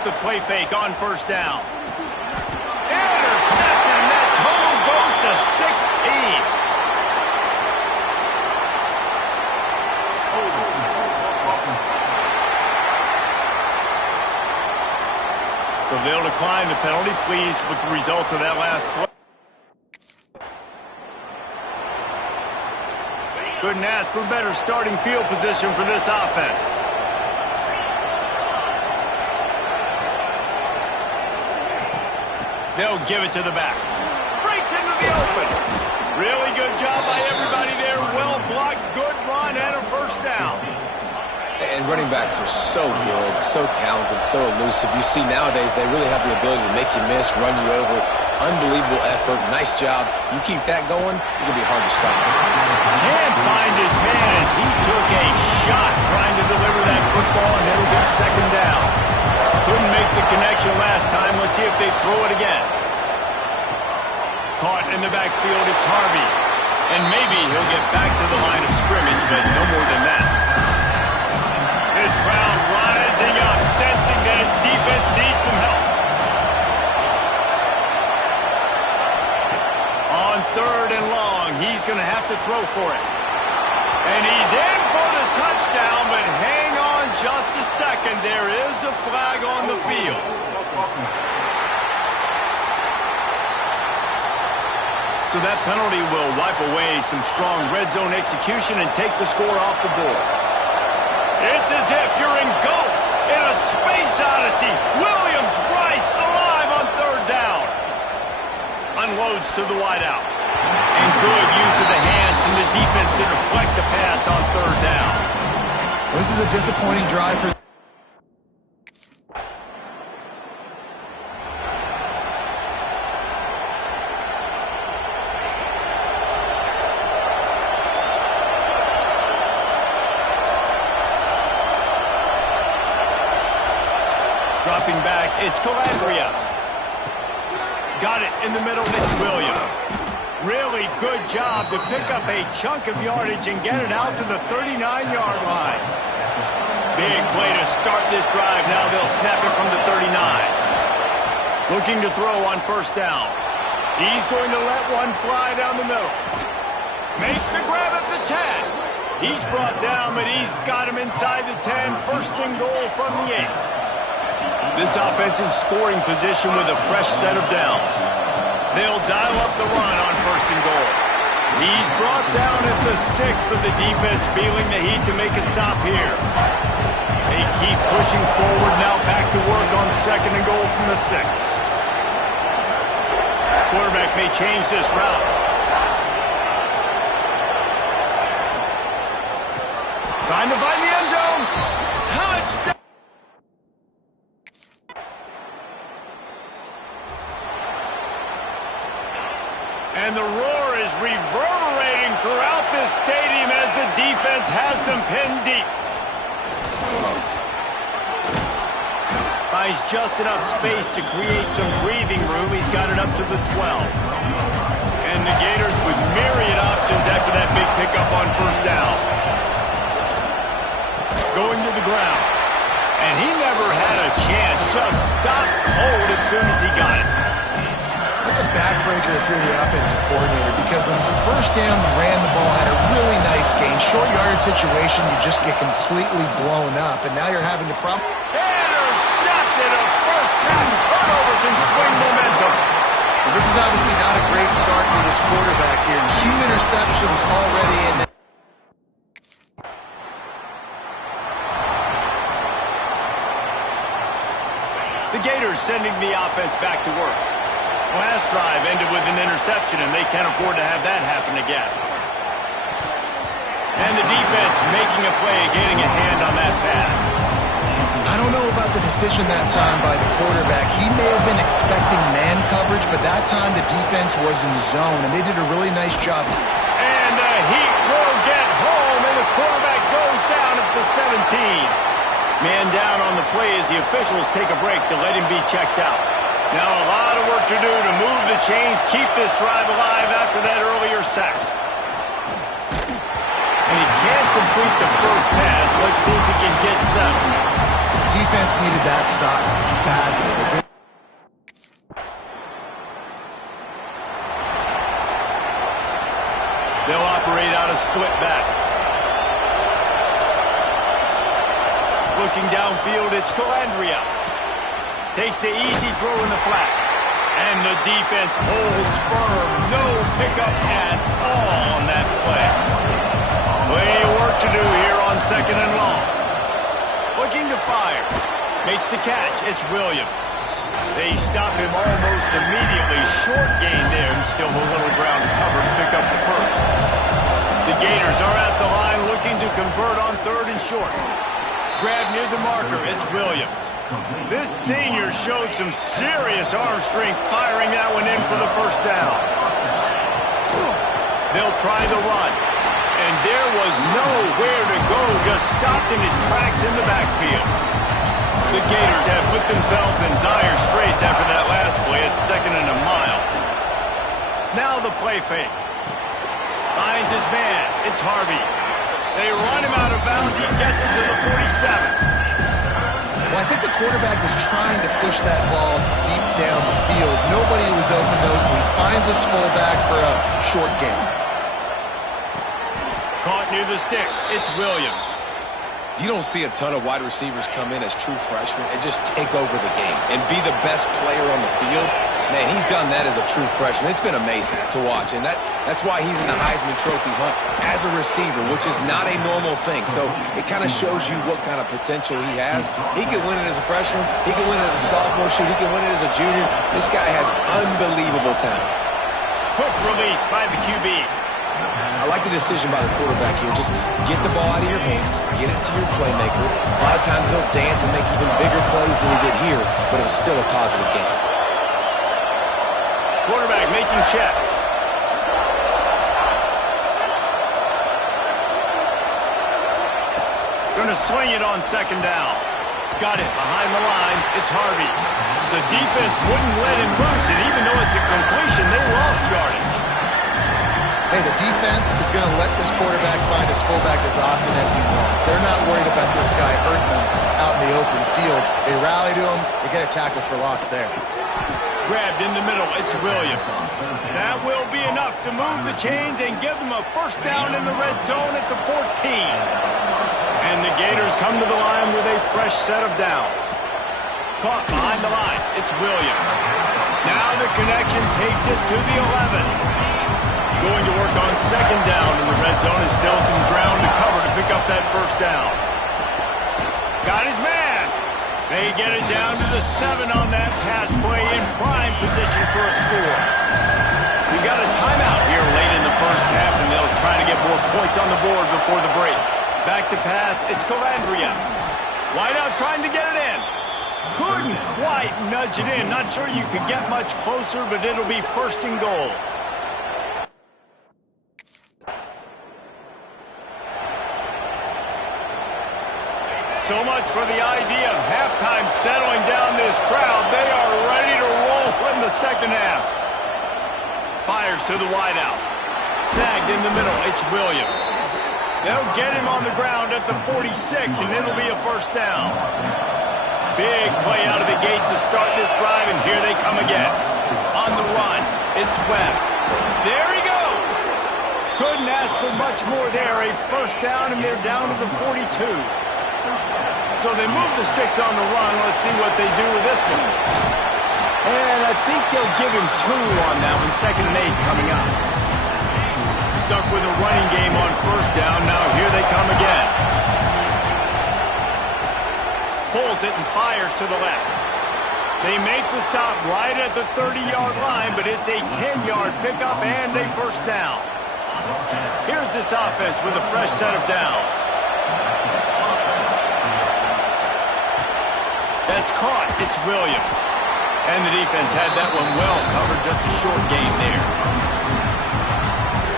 The play fake on first down. Intercepted, and that total goes to 16. So they'll decline the penalty. Pleased with the results of that last play. Couldn't ask for better starting field position for this offense. They'll give it to the back. Breaks into the open. Really good job by everybody there. Well blocked, good run, and a first down. And running backs are so good, so talented, so elusive. You see nowadays they really have the ability to make you miss, run you over. Unbelievable effort. Nice job. You keep that going, it's going to be hard to stop. Can't find his man as he took a shot trying to deliver that football, and it'll be second down. Couldn't make the connection last time. Let's see if they throw it again. Caught in the backfield, it's Harvey. And maybe he'll get back to the line of scrimmage, but no more than that. This crowd rising up, sensing that his defense needs some help. On third and long, he's going to have to throw for it. And he's in for the touchdown, but hang on just a second. There is a flag on the field. So that penalty will wipe away some strong red zone execution and take the score off the board. It's as if you're engulfed in a space odyssey. Williams, Bryce alive on third down. Unloads to the wideout. And good use of the hands from the defense to deflect the pass on third down. This is a disappointing drive for... Dropping back, it's Calabria. Got it in the middle, it's Williams. Really good job to pick up a chunk of yardage and get it out to the 39-yard line. Big play to start this drive. Now they'll snap it from the 39. Looking to throw on first down. He's going to let one fly down the middle. Makes the grab at the 10. He's brought down, but he's got him inside the 10. First and goal from the 8. This offense in scoring position with a fresh set of downs. They'll dial up the run on first and goal. He's brought down at the 6, but the defense feeling the heat to make a stop here. They keep pushing forward, now back to work on second and goal from the 6. Quarterback may change this route. Trying to find the end zone. Touchdown! And the roar is reverberating throughout this stadium as the defense has them pinned deep. Buys just enough space to create some breathing room. He's got it up to the 12. And the Gators with myriad options after that big pickup on first down. Going to the ground. And he never had a chance. Just stopped cold as soon as he got it. That's a backbreaker if you're the offensive coordinator, because on the first down, you ran the ball, had a really nice gain. Short yardage situation, you just get completely blown up, and now you're having the problem. Intercepted. A first half turnover can swing momentum. Well, this is obviously not a great start for this quarterback here. 2 interceptions already in the... The Gators sending the offense back to work. Last drive ended with an interception, and they can't afford to have that happen again. And the defense making a play, getting a hand on that pass. I don't know about the decision that time by the quarterback. He may have been expecting man coverage, but that time the defense was in zone, and they did a really nice job. And the Heat will get home, and the quarterback goes down at the 17. Man down on the play as the officials take a break to let him be checked out. Now a lot of work to do to move the chains, keep this drive alive after that earlier sack. And he can't complete the first pass. Let's see if he can get 7. Defense needed that stop badly. They'll operate out of split backs. Looking downfield, it's Calandria. Takes the easy throw in the flat. And the defense holds firm. No pickup at all on that play. Plenty of work to do here on 2nd and long. Looking to fire. Makes the catch. It's Williams. They stop him almost immediately. Short gain there and still a little ground cover to pick up the first. The Gators are at the line looking to convert on 3rd and short. Grab near the marker. It's Williams. This senior showed some serious arm strength firing that one in for the first down. They'll try the run. And there was nowhere to go, just stopped in his tracks in the backfield. The Gators have put themselves in dire straits after that last play at 2nd and a mile. Now the play fake. Finds his man. It's Harvey. They run him out of bounds. He gets him to the 47. Well, I think the quarterback was trying to push that ball deep down the field. Nobody was open, though, so he finds his fullback for a short gain. Caught near the sticks. It's Williams. You don't see a ton of wide receivers come in as true freshmen and just take over the game and be the best player on the field. Man, he's done that as a true freshman. It's been amazing to watch, and that's why he's in the Heisman Trophy hunt as a receiver, which is not a normal thing. So it kind of shows you what kind of potential he has. He can win it as a freshman. He can win it as a sophomore. Shoot, he can win it as a junior. This guy has unbelievable talent. Quick release by the QB. I like the decision by the quarterback here. Just get the ball out of your hands, get it to your playmaker. A lot of times he'll dance and make even bigger plays than he did here, but it was still a positive game. Quarterback making checks. Gonna swing it on 2nd down. Got it behind the line. It's Harvey. The defense wouldn't let him loose, and even though it's a completion, they lost yardage. Hey, the defense is going to let this quarterback find his fullback as often as he wants. They're not worried about this guy hurting them out in the open field. They rally to him. They get a tackle for loss there. Grabbed in the middle. It's Williams. That will be enough to move the chains and give them a first down in the red zone at the 14. And the Gators come to the line with a fresh set of downs. Caught behind the line. It's Williams. Now the connection takes it to the 11. Going to work on 2nd down in the red zone and still some ground to cover to pick up that first down. Got his man. They get it down to the 7 on that pass play in prime position for a score. We got a timeout here late in the first half, and they'll try to get more points on the board before the break. Back to pass, it's Calandria. Wide out trying to get it in. Couldn't quite nudge it in. Not sure you could get much closer, but it'll be 1st and goal. So much for the idea of halftime settling down this crowd. They are ready to roll in the 2nd half. Fires to the wideout. Snagged in the middle. It's Williams. They'll get him on the ground at the 46, and it'll be a first down. Big play out of the gate to start this drive, and here they come again. On the run, it's Webb. There he goes. Couldn't ask for much more there. A first down, and they're down to the 42. So they move the sticks on the run. Let's see what they do with this one. And I think they'll give him 2 on that one. 2nd and 8 coming up. Stuck with a running game on first down. Now here they come again. Pulls it and fires to the left. They make the stop right at the 30-yard line, but it's a 10-yard pickup and a first down. Here's this offense with a fresh set of downs. That's caught. It's Williams. And the defense had that one well covered. Just a short gain there.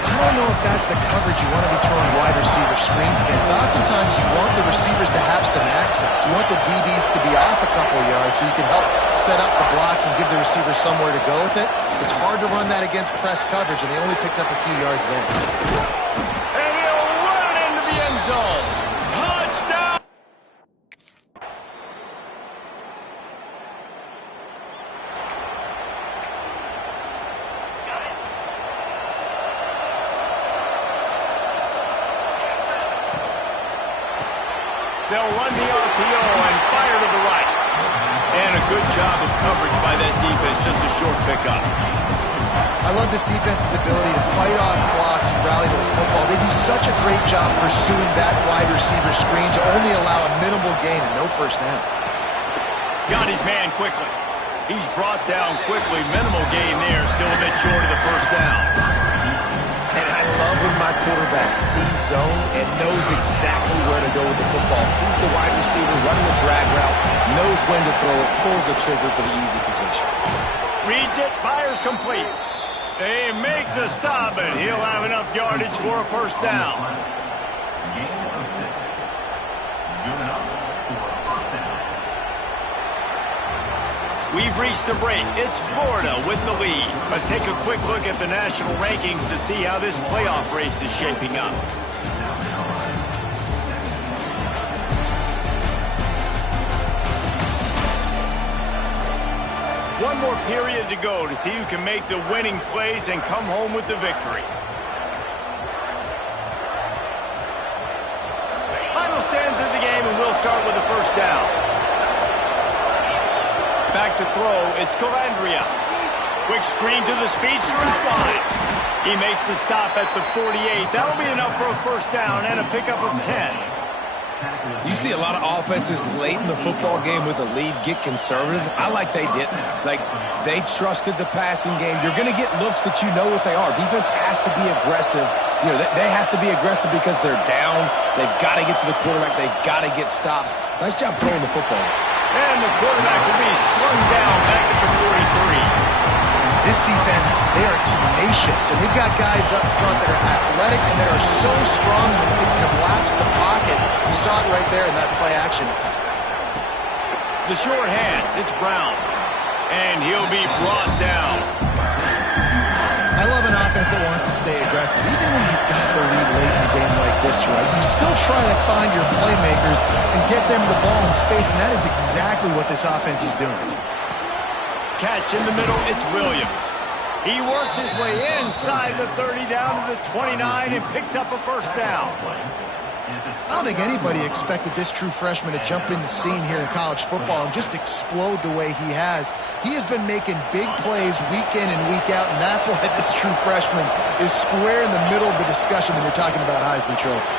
I don't know if that's the coverage you want to be throwing wide receiver screens against. Oftentimes you want the receivers to have some access. You want the DBs to be off a couple of yards so you can help set up the blocks and give the receiver somewhere to go with it. It's hard to run that against press coverage, and they only picked up a few yards there. And he'll run it into the end zone. Touchdown! They'll run the RPO and fire to the right. And a good job of coverage by that defense, just a short pickup. I love this defense's ability to fight off blocks and rally to the football. They do such a great job pursuing that wide receiver screen to only allow a minimal gain and no first down. Got his man quickly. He's brought down quickly. Minimal gain there, still a bit short of the first down. And I love when my quarterback sees zone and knows exactly where to go with the football. Sees the wide receiver running the drag route, knows when to throw it, pulls the trigger for the easy completion. Reads it, fires complete. They make the stop, and he'll have enough yardage for a first down. We've reached the break. It's Florida with the lead. Let's take a quick look at the national rankings to see how this playoff race is shaping up. One more period to go to see who can make the winning plays and come home with the victory. Final stands of the game, and we'll start with the first down. Back to throw, it's Calandria. Quick screen to the speedster out wide. He makes the stop at the 48. That'll be enough for a first down and a pickup of 10. You see a lot of offenses late in the football game with a lead get conservative. I like they didn't. Like, they trusted the passing game. You're going to get looks that you know what they are. Defense has to be aggressive. You know, they have to be aggressive because they're down. They've got to get to the quarterback. They've got to get stops. Nice job throwing the football. And the quarterback will be slung down back at the 43. This defense, they are tenacious, and they've got guys up front that are athletic and that are so strong that they can collapse the pocket. You saw it right there in that play-action attempt. The short hands, it's Brown. And he'll be brought down. I love an offense that wants to stay aggressive. Even when you've got the lead late in a game like this, right, you still try to find your playmakers and get them the ball in space, and that is exactly what this offense is doing. Catch in the middle, it's Williams. He works his way inside the 30 down to the 29 and picks up a first down. I don't think anybody expected this true freshman to jump in the scene here in college football and just explode the way he has. He has been making big plays week in and week out, and that's why this true freshman is square in the middle of the discussion when you're talking about Heisman Trophy.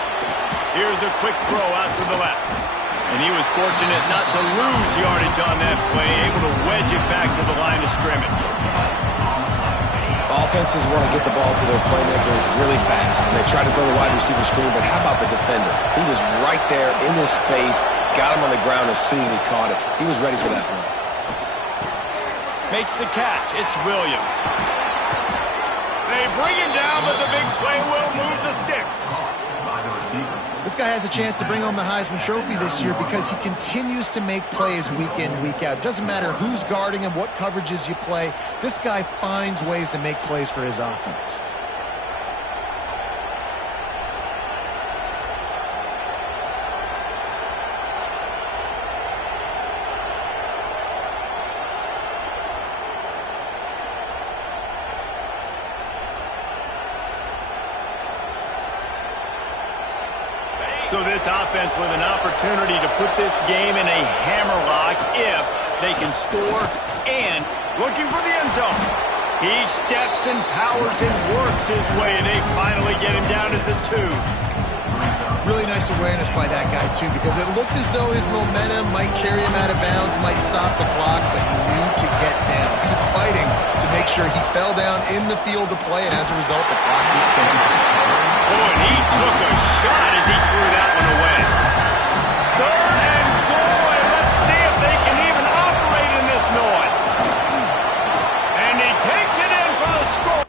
Here's a quick throw out to the left. And he was fortunate not to lose yardage on that play, able to wedge it back to the line of scrimmage. Offenses want to get the ball to their playmakers really fast, and they try to throw the wide receiver screen, but how about the defender? He was right there in his space, got him on the ground as soon as he caught it. He was ready for that play. Makes the catch. It's Williams. They bring him down, but the big play will move the sticks. This guy has a chance to bring home the Heisman Trophy this year because he continues to make plays week in, week out. Doesn't matter who's guarding him, what coverages you play. This guy finds ways to make plays for his offense. So this offense with an opportunity to put this game in a hammerlock if they can score, and looking for the end zone. He steps and powers and works his way, and they finally get him down at the 2. Really nice awareness by that guy, too, because it looked as though his momentum might carry him out of bounds, might stop the clock, but he knew to get down. He was fighting to make sure he fell down in the field to play, and as a result, the clock keeps ticking. Oh, and he took a shot as he threw that one away. 3rd and goal, and let's see if they can even operate in this noise. And he takes it in for the score.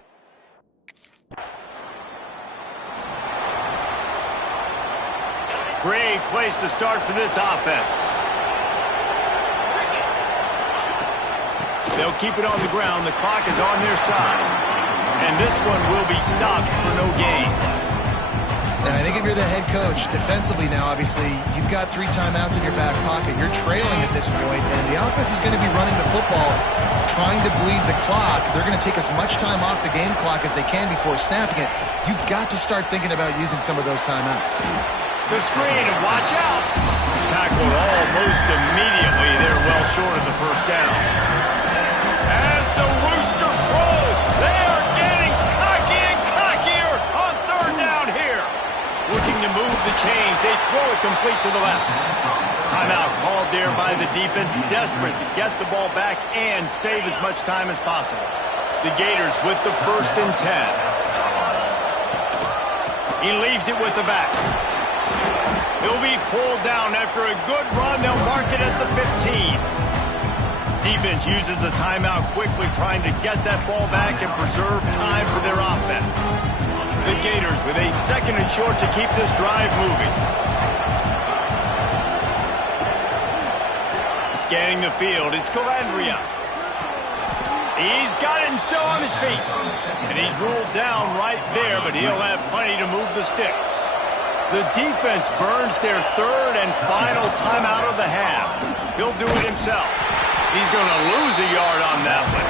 Great place to start for this offense. They'll keep it on the ground. The clock is on their side. And this one will be stopped for no gain. And I think if you're the head coach, defensively now, obviously, you've got 3 timeouts in your back pocket. You're trailing at this point, and the offense is going to be running the football, trying to bleed the clock. They're going to take as much time off the game clock as they can before snapping it. You've got to start thinking about using some of those timeouts. The screen, and watch out. Tackled almost immediately. They're well short of the first down. As the rooster crows, they are getting cocky and cockier on third down here. Looking to move the chains. They throw it complete to the left. Timeout called there by the defense, desperate to get the ball back and save as much time as possible. The Gators with the 1st and 10. He leaves it with the back. He'll be pulled down after a good run. They'll mark it at the 15. Defense uses a timeout quickly, trying to get that ball back and preserve time for their offense. The Gators with a 2nd and short to keep this drive moving. Scanning the field, it's Calandria. He's got it and still on his feet. And he's ruled down right there, but he'll have plenty to move the sticks. The defense burns their 3rd and final timeout of the half. He'll do it himself. He's going to lose a yard on that one.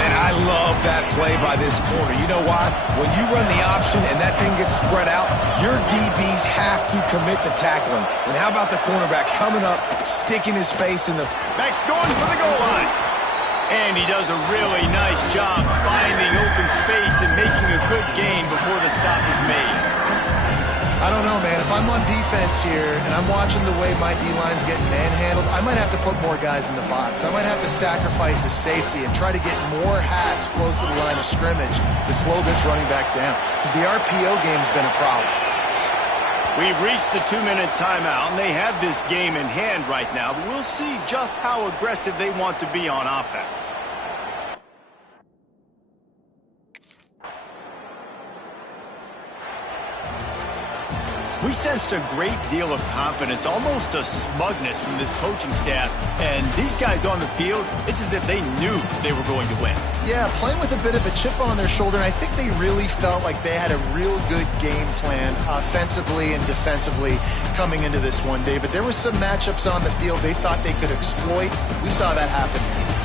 Man, I love that play by this corner. You know why? When you run the option and that thing gets spread out, your DBs have to commit to tackling. And how about the cornerback coming up, sticking his face in the... Max going for the goal line. And he does a really nice job finding open space and making a good gain before the stop is made. I don't know, man. If I'm on defense here and I'm watching the way my D-line's getting manhandled, I might have to put more guys in the box. I might have to sacrifice his safety and try to get more hats close to the line of scrimmage to slow this running back down, because the RPO game's been a problem. We've reached the 2-minute timeout, and they have this game in hand right now, but we'll see just how aggressive they want to be on offense. We sensed a great deal of confidence, almost a smugness from this coaching staff. And these guys on the field, it's as if they knew they were going to win. Yeah, playing with a bit of a chip on their shoulder, and I think they really felt like they had a real good game plan offensively and defensively coming into this one, David. There were some matchups on the field they thought they could exploit. We saw that happen.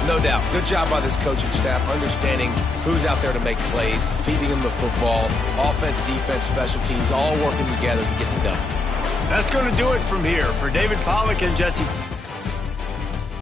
No doubt. Good job by this coaching staff, understanding who's out there to make plays, feeding them the football, offense, defense, special teams, all working together to get the done. That's going to do it from here. For David Pollack and Jesse